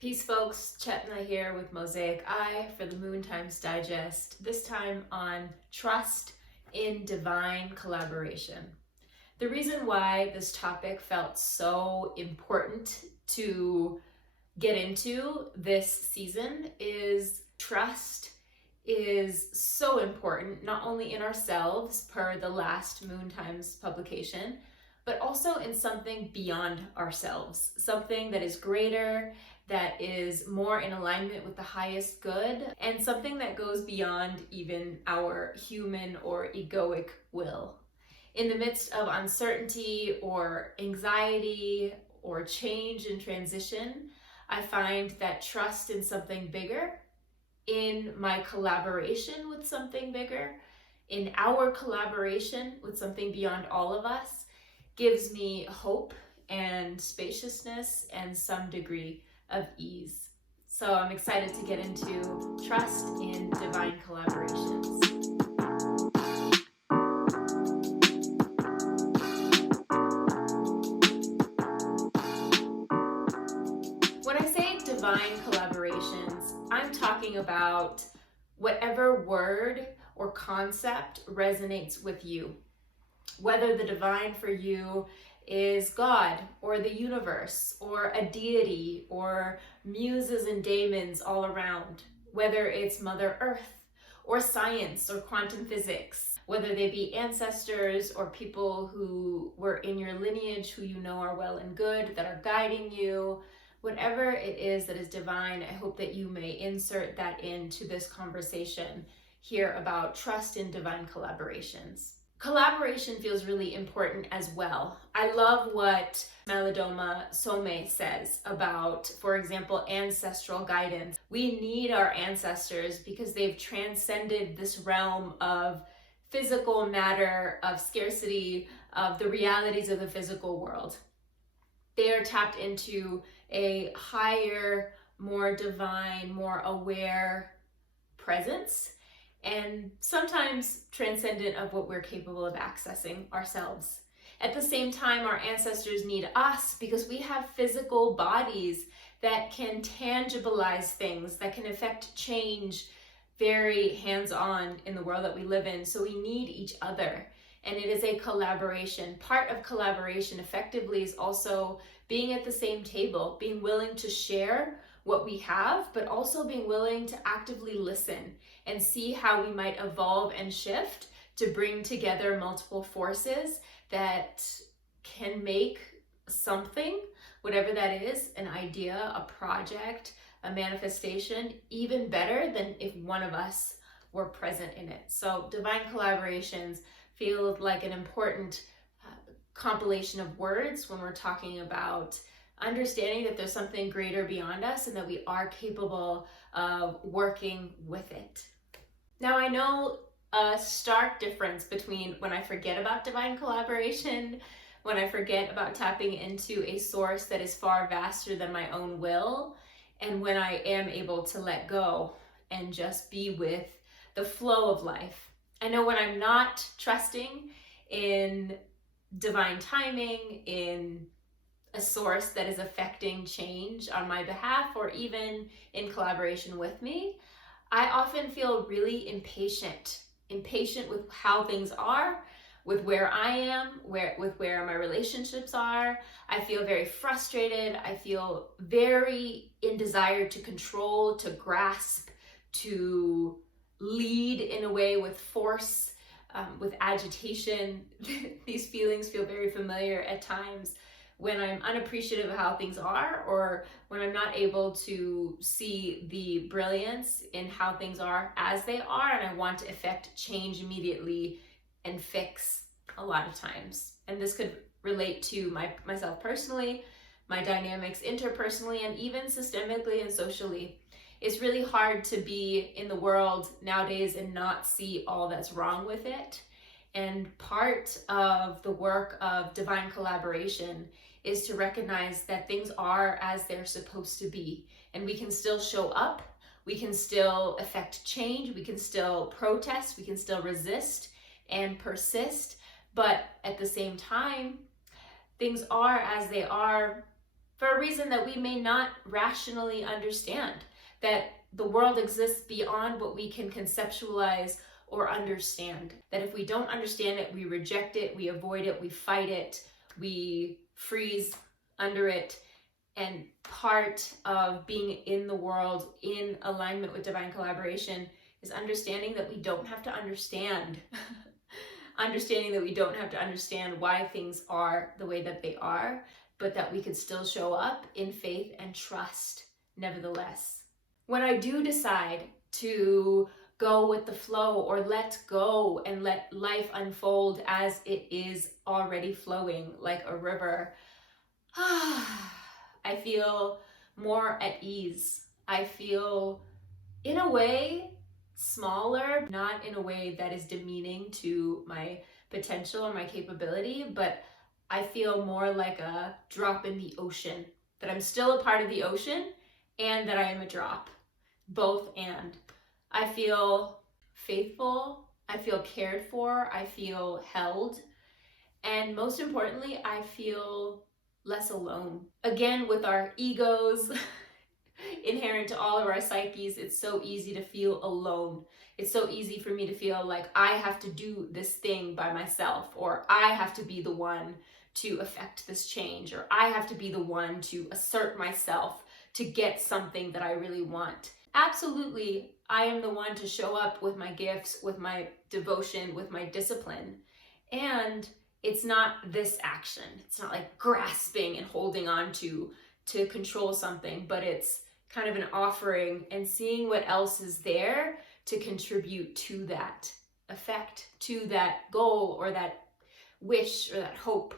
Peace folks, Chetna here with Mosaic Eye for the Moon Times Digest, this time on trust in divine collaboration. The reason why this topic felt so important to get into this season is trust is so important, not only in ourselves per the last Moon Times publication, but also in something beyond ourselves, something that is greater, that is more in alignment with the highest good, and something that goes beyond even our human or egoic will. In the midst of uncertainty or anxiety or change and transition, I find that trust in something bigger, in my collaboration with something bigger, in our collaboration with something beyond all of us, gives me hope and spaciousness and some degree of ease. So I'm excited to get into trust in divine collaborations. When I say divine collaborations, I'm talking about whatever word or concept resonates with you. Whether the divine for you is God or the universe or a deity or muses and daemons all around, whether it's Mother Earth or science or quantum physics, whether they be ancestors or people who were in your lineage who you know are well and good, that are guiding you, whatever it is that is divine, I hope that you may insert that into this conversation here about trust in divine collaborations. Collaboration feels really important as well. I love what Malidoma Some says about, for example, ancestral guidance. We need our ancestors because they've transcended this realm of physical matter, of scarcity, of the realities of the physical world. They are tapped into a higher, more divine, more aware presence, and sometimes transcendent of what we're capable of accessing ourselves. At the same time, our ancestors need us because we have physical bodies that can tangibilize things, that can affect change very hands-on in the world that we live in. So we need each other. And it is a collaboration. Part of collaboration effectively is also being at the same table, being willing to share what we have, but also being willing to actively listen and see how we might evolve and shift to bring together multiple forces that can make something, whatever that is, an idea, a project, a manifestation, even better than if one of us were present in it. So divine collaborations feel like an important compilation of words when we're talking about understanding that there's something greater beyond us and that we are capable of working with it. Now, I know a stark difference between when I forget about divine collaboration, when I forget about tapping into a source that is far vaster than my own will, and when I am able to let go and just be with the flow of life. I know when I'm not trusting in divine timing, in a source that is affecting change on my behalf or even in collaboration with me, I often feel really impatient with how things are, with where I am, with where my relationships are. I feel very frustrated. I feel very in desire to control, to grasp, to lead in a way with force, with agitation. These feelings feel very familiar at times when I'm unappreciative of how things are, or when I'm not able to see the brilliance in how things are as they are, and I want to effect change immediately and fix a lot of times. And this could relate to myself personally, my dynamics interpersonally, and even systemically and socially. It's really hard to be in the world nowadays and not see all that's wrong with it. And part of the work of divine collaboration is to recognize that things are as they're supposed to be. And we can still show up, we can still affect change, we can still protest, we can still resist and persist. But at the same time, things are as they are for a reason that we may not rationally understand, that the world exists beyond what we can conceptualize or understand. That if we don't understand it, we reject it, we avoid it, we fight it, we freeze under it. And part of being in the world in alignment with divine collaboration is understanding that we don't have to understand. Understanding that we don't have to understand why things are the way that they are, but that we could still show up in faith and trust nevertheless. When I do decide to go with the flow or let go and let life unfold as it is already flowing like a river, I feel more at ease. I feel, in a way, smaller, not in a way that is demeaning to my potential or my capability, but I feel more like a drop in the ocean, that I'm still a part of the ocean and that I am a drop, both and. I feel faithful, I feel cared for, I feel held, and most importantly, I feel less alone. Again, with our egos inherent to all of our psyches, it's so easy to feel alone. It's so easy for me to feel like I have to do this thing by myself, or I have to be the one to affect this change, or I have to be the one to assert myself to get something that I really want. Absolutely, I am the one to show up with my gifts, with my devotion, with my discipline. And it's not this action. It's not like grasping and holding on to control something, but it's kind of an offering and seeing what else is there to contribute to that effect, to that goal or that wish or that hope.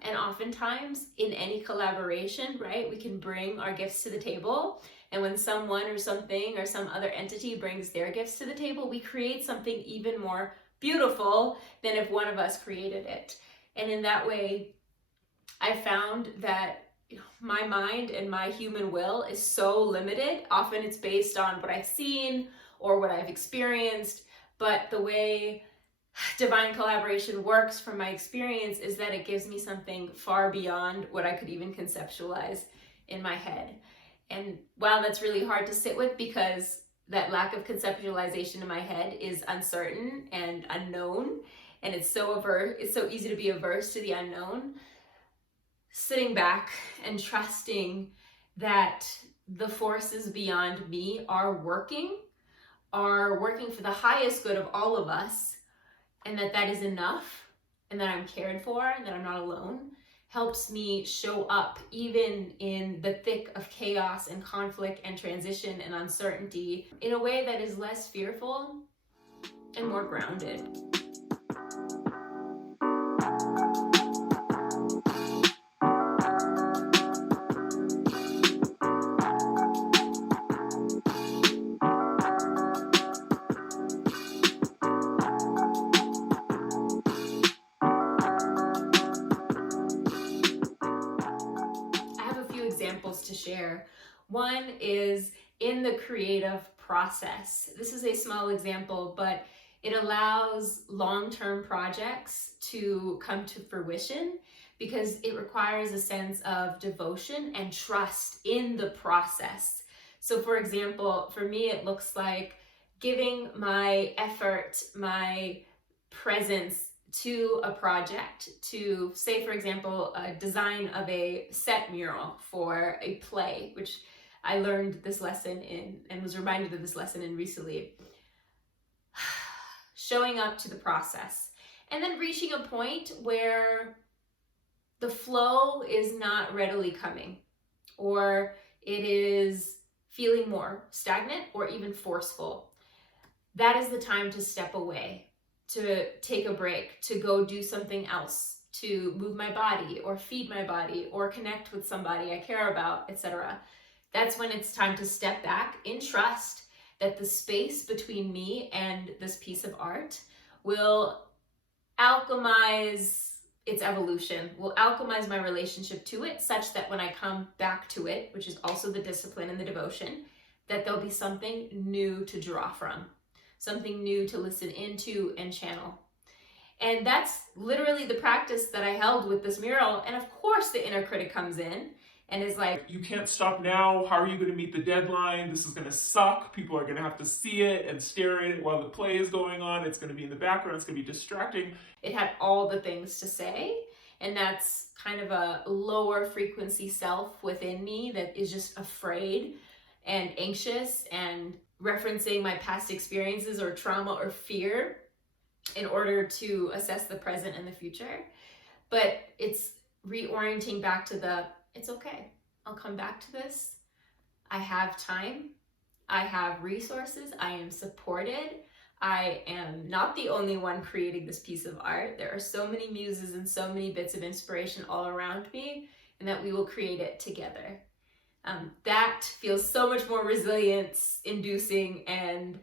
And oftentimes in any collaboration, right, we can bring our gifts to the table. And when someone or something or some other entity brings their gifts to the table, we create something even more beautiful than if one of us created it. And in that way, I found that my mind and my human will is so limited. Often it's based on what I've seen or what I've experienced, but the way divine collaboration works from my experience is that it gives me something far beyond what I could even conceptualize in my head. And while that's really hard to sit with because that lack of conceptualization in my head is uncertain and unknown, and it's so easy to be averse to the unknown, sitting back and trusting that the forces beyond me are working for the highest good of all of us, and that is enough, and that I'm cared for, and that I'm not alone, helps me show up even in the thick of chaos and conflict and transition and uncertainty in a way that is less fearful and more grounded. To share. One is in the creative process. This is a small example, but it allows long-term projects to come to fruition because it requires a sense of devotion and trust in the process. So for example, for me, it looks like giving my effort, my presence to a project, to say, for example, a design of a set mural for a play, which I learned this lesson in and was reminded of this lesson in recently. Showing up to the process and then reaching a point where the flow is not readily coming, or it is feeling more stagnant or even forceful. That is the time to step away, to take a break, to go do something else, to move my body or feed my body or connect with somebody I care about, etc. That's when it's time to step back in trust that the space between me and this piece of art will alchemize its evolution, will alchemize my relationship to it such that when I come back to it, which is also the discipline and the devotion, that there'll be something new to draw from, something new to listen into and channel. And that's literally the practice that I held with this mural. And of course the inner critic comes in and is like, you can't stop now. How are you going to meet the deadline? This is going to suck. People are going to have to see it and stare at it while the play is going on. It's going to be in the background. It's going to be distracting. It had all the things to say, and that's kind of a lower frequency self within me that is just afraid and anxious and referencing my past experiences or trauma or fear in order to assess the present and the future. But it's reorienting back to it's okay. I'll come back to this. I have time. I have resources. I am supported. I am not the only one creating this piece of art. There are so many muses and so many bits of inspiration all around me, and that we will create it together. That feels so much more resilience inducing and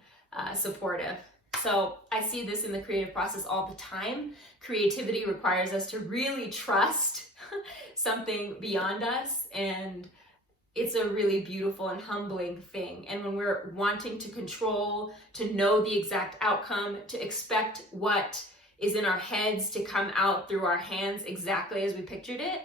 supportive. So I see this in the creative process all the time. Creativity requires us to really trust something beyond us, and it's a really beautiful and humbling thing. And when we're wanting to control, to know the exact outcome, to expect what is in our heads to come out through our hands exactly as we pictured it,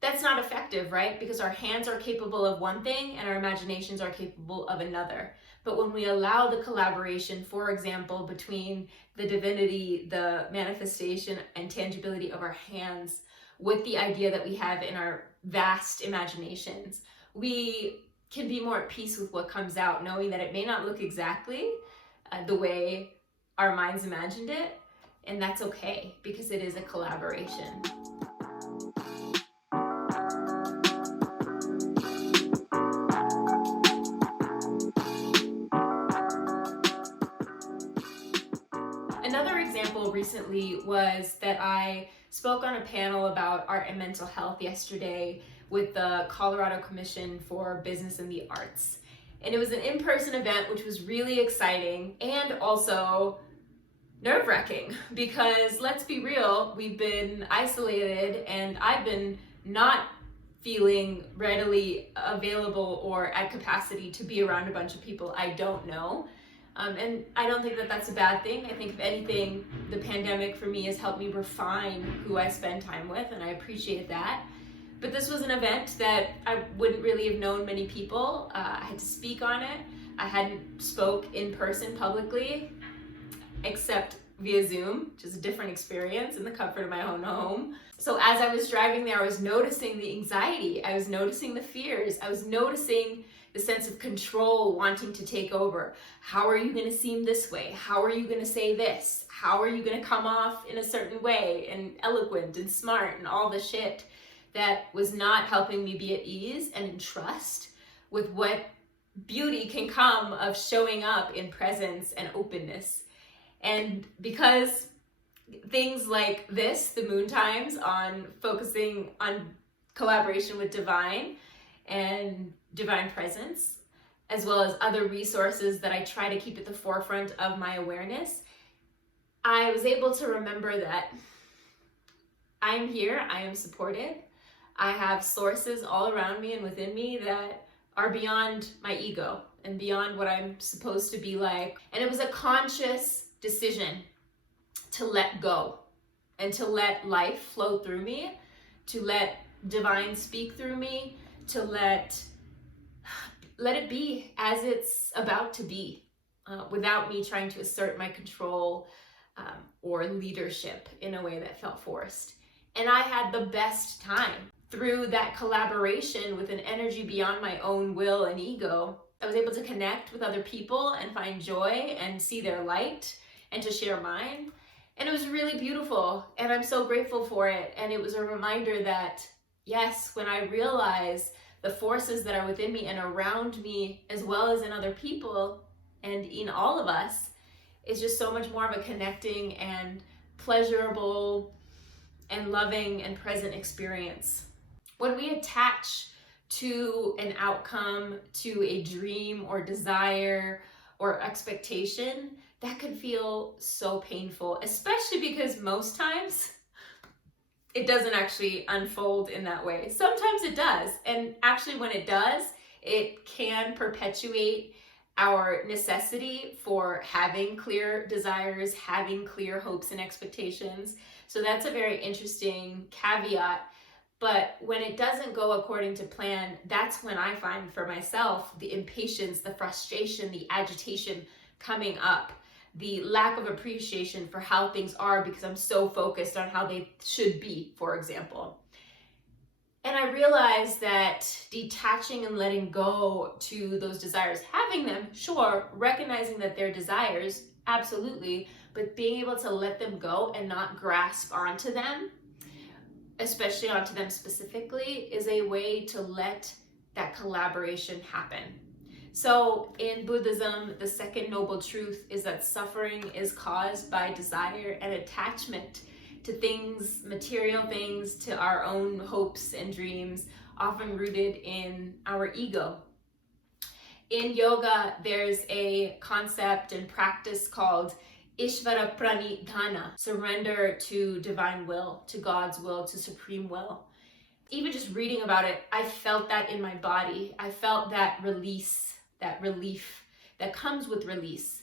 that's not effective, right? Because our hands are capable of one thing and our imaginations are capable of another. But when we allow the collaboration, for example, between the divinity, the manifestation and tangibility of our hands with the idea that we have in our vast imaginations, we can be more at peace with what comes out, knowing that it may not look exactly the way our minds imagined it. And that's okay, because it is a collaboration. Another example recently was that I spoke on a panel about art and mental health yesterday with the Colorado Commission for Business and the Arts. And it was an in-person event, which was really exciting and also nerve-wracking, because let's be real, we've been isolated and I've been not feeling readily available or at capacity to be around a bunch of people I don't know. And I don't think that that's a bad thing. I think if anything, the pandemic for me has helped me refine who I spend time with, and I appreciate that. But this was an event that I wouldn't really have known many people. I had to speak on it. I hadn't spoke in person publicly, except via Zoom, which is a different experience in the comfort of my own home. So as I was driving there, I was noticing the anxiety. I was noticing the fears. I was noticing the sense of control wanting to take over. How are you going to seem this way? How are you going to say this? How are you going to come off in a certain way and eloquent and smart and all the shit that was not helping me be at ease and in trust with what beauty can come of showing up in presence and openness. And because things like this, the Moon Times, on focusing on collaboration with divine and divine presence, as well as other resources that I try to keep at the forefront of my awareness, I was able to remember that I'm here, I am supported, I have sources all around me and within me that are beyond my ego and beyond what I'm supposed to be like. And it was a conscious decision to let go and to let life flow through me, to let divine speak through me, to let it be as it's about to be, without me trying to assert my control or leadership in a way that felt forced. And I had the best time through that collaboration with an energy beyond my own will and ego. I was able to connect with other people and find joy and see their light and to share mine. And it was really beautiful, and I'm so grateful for it. And it was a reminder that, yes, when I realize the forces that are within me and around me, as well as in other people and in all of us, is just so much more of a connecting and pleasurable and loving and present experience. When we attach to an outcome, to a dream or desire or expectation, that could feel so painful, especially because most times it doesn't actually unfold in that way. Sometimes it does. And actually when it does, it can perpetuate our necessity for having clear desires, having clear hopes and expectations. So that's a very interesting caveat. But when it doesn't go according to plan, that's when I find for myself the impatience, the frustration, the agitation coming up, the lack of appreciation for how things are because I'm so focused on how they should be, for example. And I realized that detaching and letting go to those desires, having them, sure, recognizing that they're desires, absolutely, but being able to let them go and not grasp onto them, especially onto them specifically, is a way to let that collaboration happen. So in Buddhism, the second noble truth is that suffering is caused by desire and attachment to things, material things, to our own hopes and dreams, often rooted in our ego. In yoga, there's a concept and practice called Ishvara Pranidhana, surrender to divine will, to God's will, to supreme will. Even just reading about it, I felt that in my body. I felt that release, that relief that comes with release.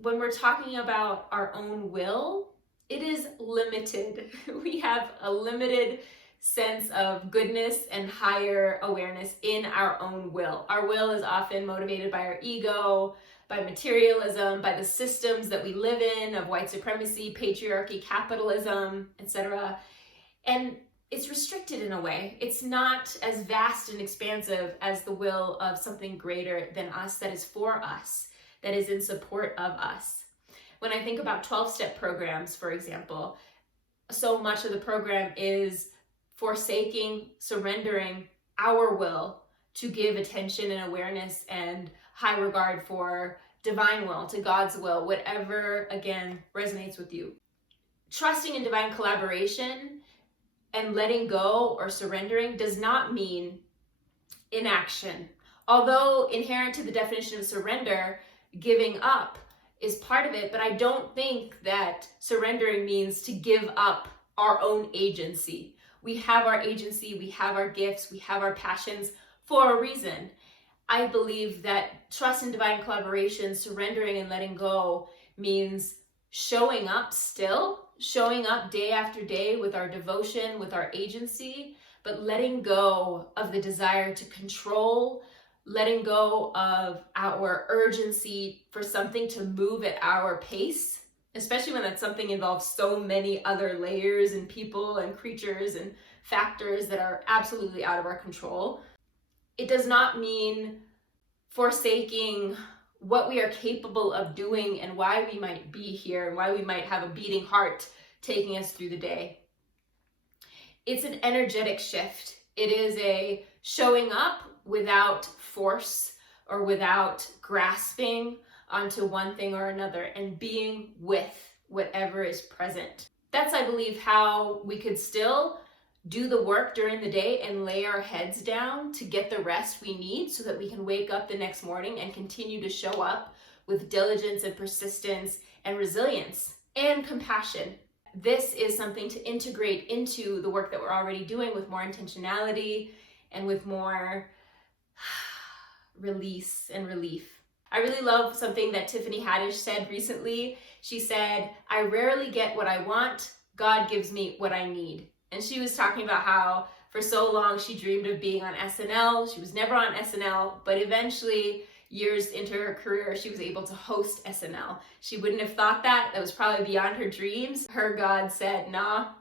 When we're talking about our own will, it is limited. We have a limited sense of goodness and higher awareness in our own will. Our will is often motivated by our ego, by materialism, by the systems that we live in of white supremacy, patriarchy, capitalism, etc. And it's restricted in a way. It's not as vast and expansive as the will of something greater than us, that is for us, that is in support of us. When I think about 12-step programs, for example, so much of the program is forsaking, surrendering our will to give attention and awareness and high regard for divine will, to God's will, whatever, again, resonates with you. Trusting in divine collaboration and letting go or surrendering does not mean inaction. Although inherent to the definition of surrender, giving up is part of it, but I don't think that surrendering means to give up our own agency. We have our agency, we have our gifts, we have our passions for a reason. I believe that trust in divine collaboration, surrendering and letting go means showing up still, showing up day after day with our devotion, with our agency, but letting go of the desire to control, letting go of our urgency for something to move at our pace, especially when that something involves so many other layers and people and creatures and factors that are absolutely out of our control. It does not mean forsaking what we are capable of doing and why we might be here and why we might have a beating heart taking us through the day. It's an energetic shift. It is a showing up without force or without grasping onto one thing or another and being with whatever is present. That's, I believe, how we could still do the work during the day and lay our heads down to get the rest we need so that we can wake up the next morning and continue to show up with diligence and persistence and resilience and compassion. This is something to integrate into the work that we're already doing with more intentionality and with more release and relief. I really love something that Tiffany Haddix said recently. She said, "I rarely get what I want. God gives me what I need." And she was talking about how for so long she dreamed of being on SNL. She was never on SNL, but eventually, years into her career, she was able to host SNL. She wouldn't have thought that. That was probably beyond her dreams. Her God said, "Nah,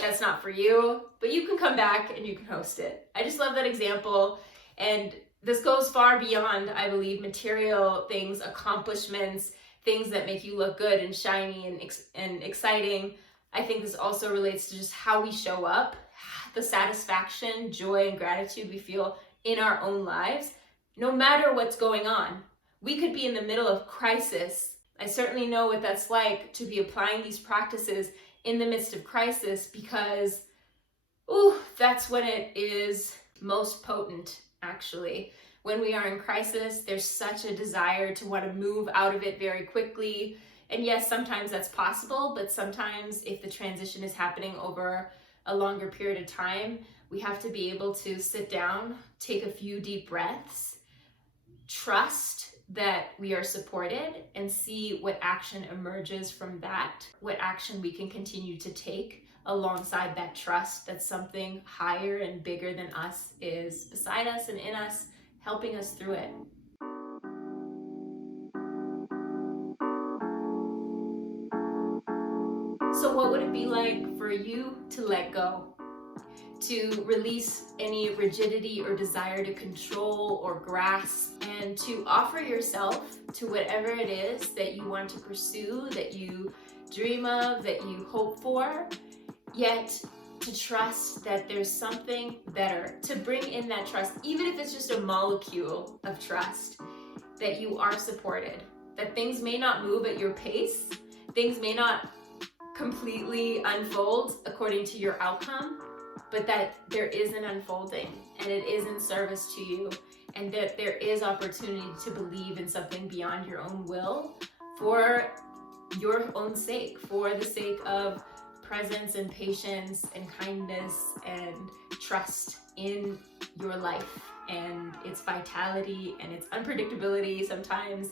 that's not for you, but you can come back and you can host it." I just love that example. And this goes far beyond, I believe, material things, accomplishments, things that make you look good and shiny and exciting. I think this also relates to just how we show up, the satisfaction, joy, and gratitude we feel in our own lives, no matter what's going on. We could be in the middle of crisis. I certainly know what that's like to be applying these practices in the midst of crisis because, that's when it is most potent, actually. When we are in crisis, there's such a desire to want to move out of it very quickly. And yes, sometimes that's possible, but sometimes if the transition is happening over a longer period of time, we have to be able to sit down, take a few deep breaths, trust that we are supported, and see what action emerges from that, what action we can continue to take alongside that trust that something higher and bigger than us is beside us and in us, helping us through it. So what would it be like for you to let go? To release any rigidity or desire to control or grasp, and to offer yourself to whatever it is that you want to pursue, that you dream of, that you hope for, yet to trust that there's something better, to bring in that trust, even if it's just a molecule of trust, that you are supported, that things may not move at your pace, things may not completely unfold according to your outcome, but that there is an unfolding and it is in service to you, and that there is opportunity to believe in something beyond your own will for your own sake, for the sake of presence and patience and kindness and trust in your life and its vitality and its unpredictability sometimes,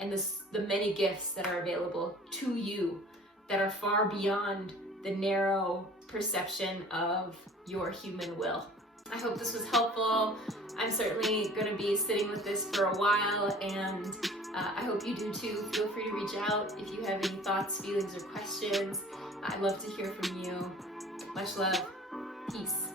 and the many gifts that are available to you that are far beyond the narrow perception of your human will. I hope this was helpful. I'm certainly going to be sitting with this for a while, and I hope you do too. Feel free to reach out if you have any thoughts, feelings, or questions. I'd love to hear from you. Much love. Peace.